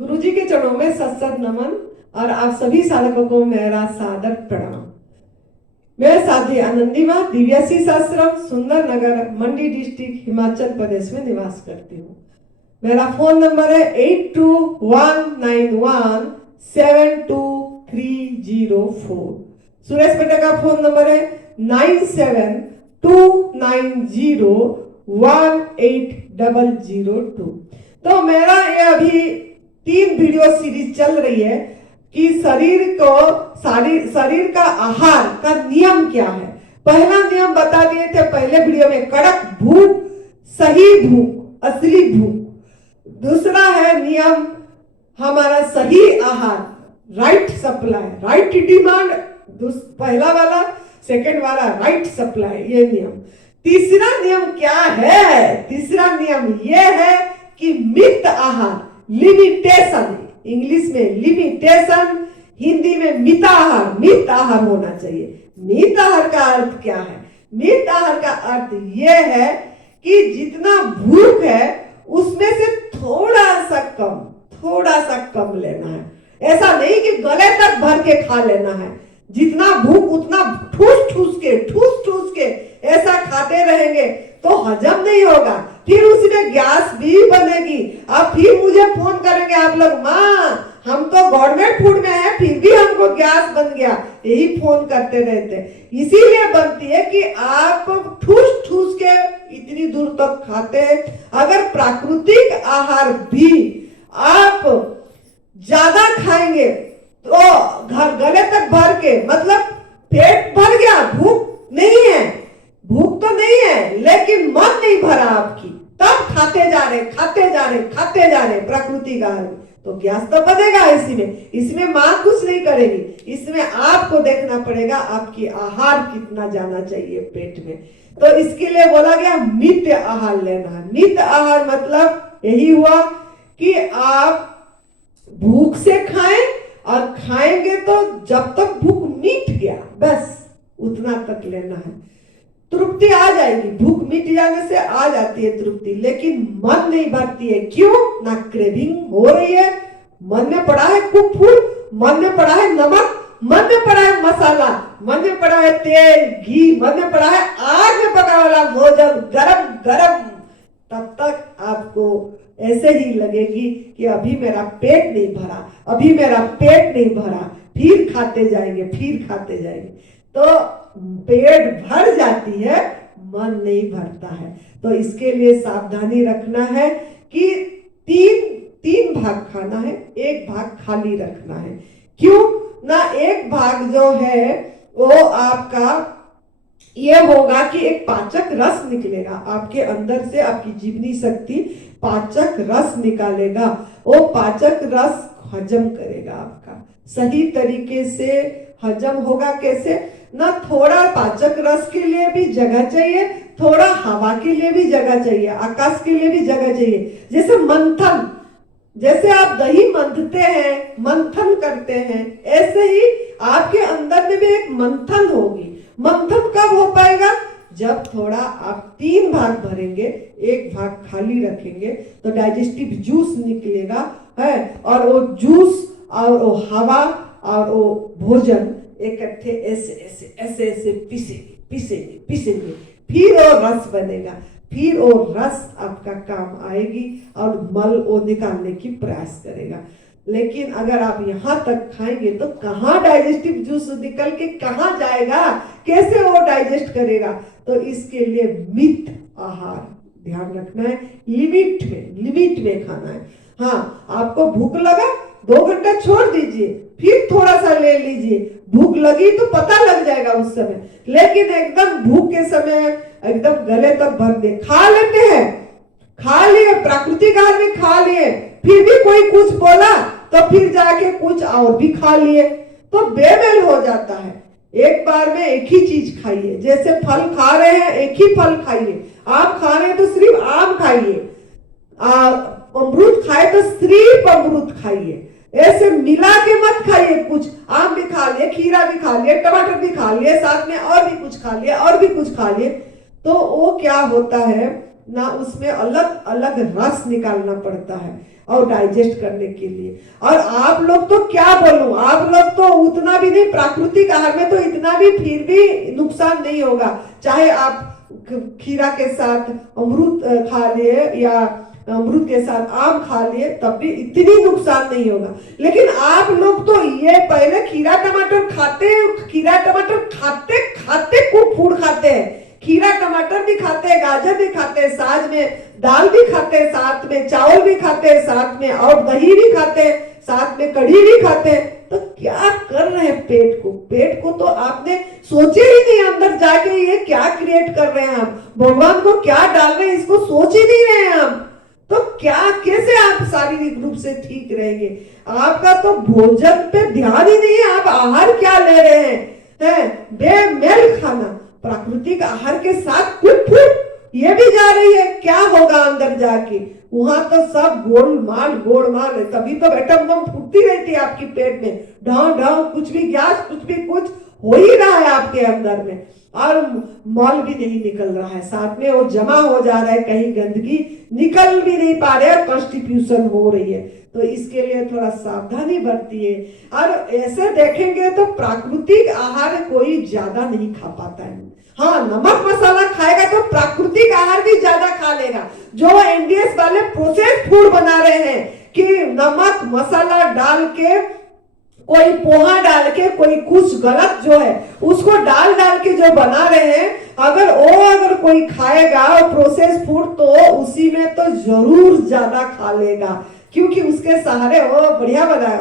गुरुजी के चरणों में सत्सत नमन और आप सभी साधकों को मेरा सादर प्रणाम। मैं साध्वी आनंदीमा दिव्यासी शास्त्रम सुंदर नगर मंडी डिस्ट्रिक्ट हिमाचल प्रदेश में निवास करती हूँ। मेरा फोन नंबर है 8219172304। सुरेश बेटा का फोन नंबर है 9729018002। तो मेरा ये अभी 3 वीडियो सीरीज चल रही है कि शरीर का आहार का नियम क्या है। पहला नियम बता दिए थे पहले वीडियो में, कड़क भूख, सही भूख, असली भूख। दूसरा है नियम हमारा सही आहार, राइट सप्लाई, राइट डिमांड, पहला वाला, सेकंड वाला राइट सप्लाई, ये नियम। तीसरा नियम क्या है? तीसरा नियम ये है कि मित आहार, लिमिटेशन, इंग्लिश में लिमिटेशन, हिंदी में मिताहार, मित आहार होना चाहिए। मित आहार का अर्थ क्या है? मित आहार का अर्थ यह है कि जितना भूख है उसमें से थोड़ा सा कम लेना है। ऐसा नहीं कि गले तक भर के खा लेना है। जितना भूख उतना ठूस ठूस के ऐसा खाते रहेंगे तो हजम नहीं होगा, फिर उसमें गैस भी बनेगी। अब फिर मुझे फोन करेंगे आप लोग, माँ हम तो गवर्नमेंट फूड में है फिर भी हमको गैस बन गया, यही फोन करते रहते। इसीलिए बनती है कि आप ठूस के इतनी दूर तक खाते हैं। अगर प्राकृतिक आहार भी आप ज्यादा खाएंगे तो गले तक भर के, मतलब पेट भर गया, भूख तो नहीं है लेकिन मन नहीं भरा आपकी, तब खाते जा रहे प्राकृतिक आहार, तो गैस तो बनेगा। इसमें मां कुछ नहीं करेगी, इसमें आपको देखना पड़ेगा आपकी आहार कितना जाना चाहिए पेट में। तो इसके लिए बोला गया नित्य आहार लेना है। नित्य आहार मतलब यही हुआ कि आप भूख से खाएं और खाएंगे तो जब तक भूख मिट गया बस उतना तक लेना है। तृप्ति आ जाएगी, भूख मिट जाने से आ जाती है तृप्ति, लेकिन मन नहीं भरती है। क्यों? ना क्रेविंग हो रही है, मन में पड़ा है कुक फूड, मन में पड़ा है नमक, मन में पड़ा है मसाला, मन में पड़ा है तेल घी, मन में पड़ा है आग में पका वाला भोजन गरम। तब तक आपको ऐसे ही लगेगी कि अभी मेरा पेट नहीं भरा, फिर खाते जाएंगे। तो पेट भर जाती है, मन नहीं भरता है। तो इसके लिए सावधानी रखना है कि तीन भाग खाना है, एक भाग खाली रखना है। क्यों ना? एक भाग जो है वो आपका ये होगा कि एक पाचक रस निकलेगा आपके अंदर से, आपकी जीवनी शक्ति पाचक रस निकालेगा। वो पाचक रस हजम करेगा, आपका सही तरीके से हजम होगा। कैसे? ना थोड़ा पाचक रस के लिए भी जगह चाहिए, थोड़ा हवा के लिए भी जगह चाहिए, आकाश के लिए भी जगह चाहिए। जैसे मंथन, जैसे आप दही मंथन करते हैं, ऐसे ही आपके अंदर में भी एक मंथन होगी। मंथन कब हो पाएगा? जब थोड़ा आप 3 भाग भरेंगे, एक भाग खाली रखेंगे तो डाइजेस्टिव जूस निकलेगा है, और वो जूस और वो हवा और वो भोजन इकट्ठे ऐसे पीसेंगे, फिर वो रस बनेगा, फिर वो रस आपका काम आएगी और मल वो निकालने की प्रयास करेगा। लेकिन अगर आप यहाँ तक खाएंगे तो कहाँ डाइजेस्टिव जूस निकल के कहाँ जाएगा, कैसे वो डाइजेस्ट करेगा? तो इसके लिए मित आहार ध्यान रखना है, लिमिट में खाना है। हाँ, आपको भूख लगा 2 घंटा छोड़ दीजिए, फिर थोड़ा सा ले लीजिए। भूख लगी तो पता लग जाएगा उस समय, लेकिन एकदम भूख के समय एकदम गले तक भर दे, खा लिए प्राकृतिक आहार में खा लिए, फिर भी कोई कुछ बोला तो फिर जाके कुछ और भी खा लिए, तो बेमेल हो जाता है। एक बार में एक ही चीज खाइए। जैसे फल खा रहे हैं, एक ही फल खाइए। आम खा रहे हैं तो सिर्फ आम खाइए, अमरूद खाए तो सिर्फ अमरूद खाइए। ऐसे मिला के मत खाइए, कुछ आम भी खा लिए, खीरा भी खा लिए, टमाटर भी खा लिए, साथ में और भी कुछ खा लिए। तो वो क्या होता है, ना उसमें अलग अलग रस निकालना पड़ता है और डाइजेस्ट करने के लिए। और आप लोग तो क्या बोलूं, आप लोग तो उतना भी नहीं, प्राकृतिक आहार में तो इतना भी फिर भी नुकसान नहीं होगा। चाहे आप खीरा के साथ अमरूद खा लिए या अमरूद के साथ आम खा लिए, तब भी इतनी नुकसान नहीं होगा। लेकिन आप लोग तो ये पहले खीरा टमाटर खाते खाते खूब फूड खाते हैं, खीरा टमाटर भी खाते हैं, गाजर भी खाते हैं, साथ में दाल भी खाते हैं, साथ में चावल भी खाते हैं, साथ में और दही भी खाते हैं, साथ में कढ़ी भी खाते हैं। तो क्या कर रहे हैं पेट को तो आपने सोचे ही नहीं अंदर जाके ये क्या क्रिएट कर रहे हैं हम, भगवान को क्या डाल रहे हैं इसको सोच ही नहीं रहे हैं हम। तो क्या कैसे आप शारीरिक रूप से ठीक रहेंगे? आपका तो भोजन पे ध्यान ही नहीं है, आप आहार क्या ले रहे हैं? बेमेल खाना, प्राकृतिक आहार के साथ फूड ये भी जा रही है, क्या होगा अंदर जाके? वहां तो सब गोलमाल है, तभी तो एटम बम फूटती रहती है आपकी पेट में, ढाव ढाव, कुछ भी गैस, कुछ हो ही रहा है आपके अंदर में, और मल भी नहीं निकल रहा है, साथ में वो जमा हो जा रहा है, कहीं गंदगी निकल भी नहीं पा रहे, कॉन्स्टिट्यूशन हो रही है। तो इसके लिए थोड़ा सावधानी बरतिए। और ऐसे देखेंगे तो प्राकृतिक आहार कोई ज्यादा नहीं खा पाता है। हाँ, नमक मसाला खाएगा तो प्राकृतिक आहार भी ज्यादा खा लेगा। जो एनडीएस वाले प्रोसेस फूड बना रहे हैं कि नमक मसाला डाल के, कोई पोहा डाल के, कोई कुछ गलत जो है उसको डाल के जो बना रहे हैं, अगर कोई खाएगा प्रोसेस फूड तो उसी में तो जरूर ज्यादा खा लेगा, क्योंकि उसके सहारे वो बढ़िया बनाए,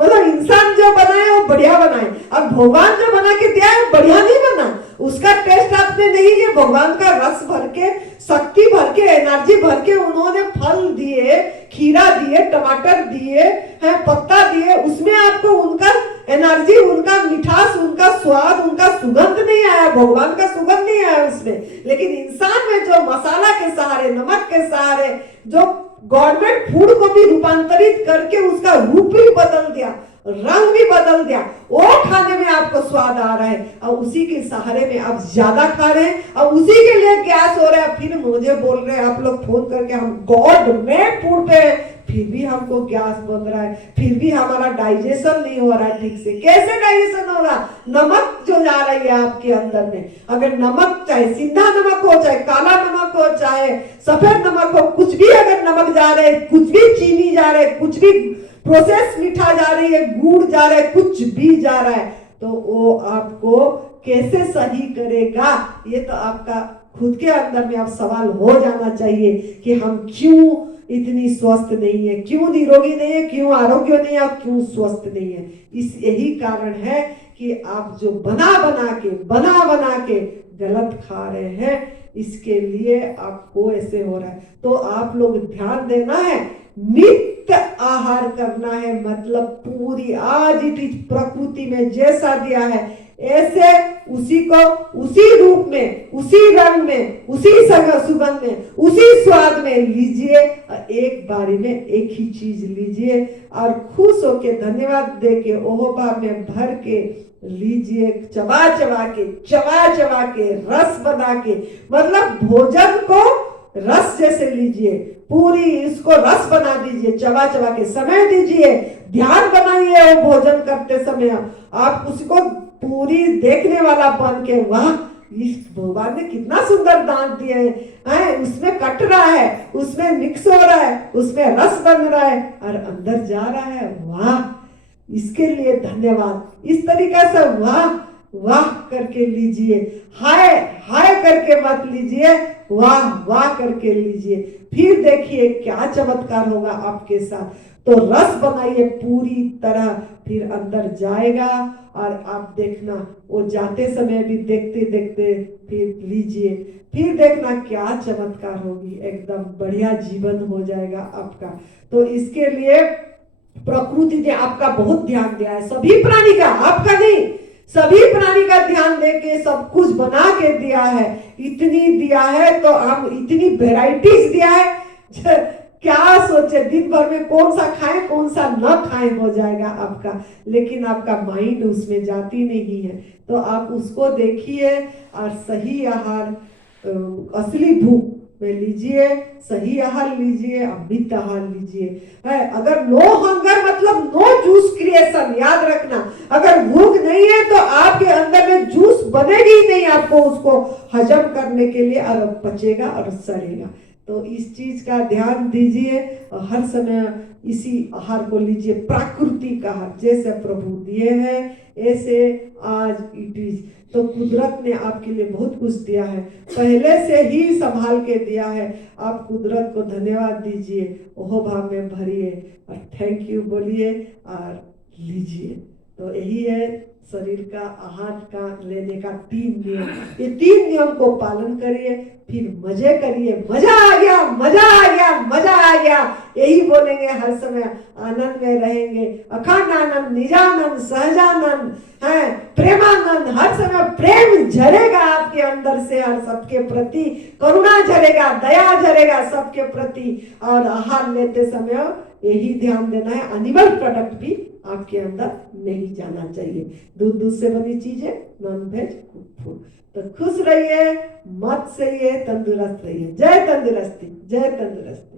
मतलब इंसान जो बनाए वो बढ़िया बनाए, और भगवान जो बना के दिया है वो बढ़िया नहीं बना, उसका टेस्ट आपने नहीं लिया। भगवान का रस भर के, शक्ति भर के, एनर्जी भर के उन्होंने फल दिए, खीरा दिए, टमाटर दिए हैं, पत्ता दिए, उसमें आपको उनका एनर्जी, उनका मिठास, उनका स्वाद, उनका सुगंध नहीं आया, भगवान का सुगंध नहीं आया उसमें। लेकिन इंसान में जो मसाला के सहारे, नमक के सहारे, जो गवर्नमेंट फूड को भी रूपांतरित करके उसका रूप भी बदल दिया, रंग भी बदल दिया, वो खाने में आपको स्वाद आ रहा है, और उसी के सहारे में आप ज्यादा खा रहे हैं, और उसी के लिए गैस हो रहा है। फिर मुझे बोल रहे हैं आप लोग फोन करके, हम गॉड में फूड पे, फिर भी हमको गैस बन रहा है, फिर भी हमारा डाइजेशन नहीं हो रहा है ठीक से। कैसे डाइजेशन होगा? नमक जो जा रही है आपके अंदर में, अगर नमक, चाहे सिंधा नमक हो, चाहे काला नमक हो, चाहे सफेद नमक हो, कुछ भी अगर नमक जा रहे, कुछ भी चीनी जा रहे, कुछ भी प्रोसेस मीठा जा रही है, गुड़ जा रहा है, कुछ भी जा रहा है, तो वो आपको कैसे सही करेगा? ये तो आपका खुद के अंदर में आप सवाल हो जाना चाहिए कि हम क्यों इतनी स्वस्थ नहीं है, क्यों निरोगी नहीं है, क्यों आरोग्य नहीं है, क्यों स्वस्थ नहीं है। इस यही कारण है कि आप जो बना बना के गलत खा रहे हैं, इसके लिए आपको ऐसे हो रहा है। तो आप लोग ध्यान देना है, नित्य आहार करना है, मतलब पूरी, आज इट इज प्रकृति में जैसा दिया है ऐसे उसी को, उसी रूप में, उसी रंग में, उसी सुगंध में, उसी स्वाद में लीजिए, एक बारी में एक ही चीज लीजिए, और खुश होके धन्यवाद दे के ओहोबा में भर के लीजिए, चबा चबा के रस बना के, मतलब भोजन को रस जैसे लीजिए, पूरी इसको रस बना दीजिए, चबा के समय दीजिए, ध्यान बनाइए वो भोजन करते समय, आप उसको पूरी देखने वाला बन के, वाह इस भगवान ने कितना सुंदर दांत दिए हैं, उसमें कट रहा है, उसमें मिक्स हो रहा है, उसमें रस बन रहा है और अंदर जा रहा है, वाह इसके लिए धन्यवाद। इस तरीका से वाह करके लीजिए, हाय करके मत लीजिए, वाह करके लीजिए, फिर देखिए क्या चमत्कार होगा आपके साथ। तो रस बनाइए पूरी तरह, फिर अंदर जाएगा, और आप देखना वो जाते समय भी देखते फिर लीजिए, फिर देखना क्या चमत्कार होगी, एकदम बढ़िया जीवन हो जाएगा आपका। तो इसके लिए प्रकृति ने आपका बहुत ध्यान दिया है, सभी प्राणी का, आपका नहीं, सभी प्राणी का ध्यान देके सब कुछ बना के दिया है, इतनी दिया है, तो हम इतनी वेराइटीज दिया है, क्या सोचे दिन भर में कौन सा खाएं कौन सा न खाएं हो जाएगा आपका, लेकिन आपका माइंड उसमें जाती नहीं है। तो आप उसको देखिए और सही आहार असली भूख में लीजिए, सही आहार लीजिए, अमृत आहार लीजिए। है अगर नो हंगर मतलब नो जूस क्रिएशन, याद रखना। अगर भूख नहीं है तो आपके अंदर में जूस बनेगी ही नहीं, आपको उसको हजम करने के लिए, और पचेगा और सड़ेगा। तो इस चीज का ध्यान दीजिए, और हर समय इसी आहार को लीजिए, प्राकृतिक आहार जैसे प्रभु दिए हैं ऐसे आज इट इज। तो कुदरत ने आपके लिए बहुत कुछ दिया है, पहले से ही संभाल के दिया है। आप कुदरत को धन्यवाद दीजिए, ओह भाव में भरिए और थैंक यू बोलिए और लीजिए। तो यही है शरीर का आहार का लेने का 3 नियम। ये 3 नियम को पालन करिए, फिर मजे करिए। मजा आ गया, मजा आ गया, मजा आ गया, यही बोलेंगे हर समय। आनंद में रहेंगे, अखंड आनंद, निजानंद, सहजानंद है, प्रेमानंद। हर समय प्रेम झरेगा आपके अंदर से, और सबके प्रति करुणा झरेगा, दया झरेगा सबके प्रति। और आहार लेते समय यही ध्यान देना है, एनिमल प्रोडक्ट भी आपके अंदर नहीं जाना चाहिए। दूध से बनी चीजें, नॉन वेज फूड। तो खुश रहिए, मत सहिए, तंदुरुस्त रहिए। जय तंदुरुस्ती, जय तंदुरुस्ती।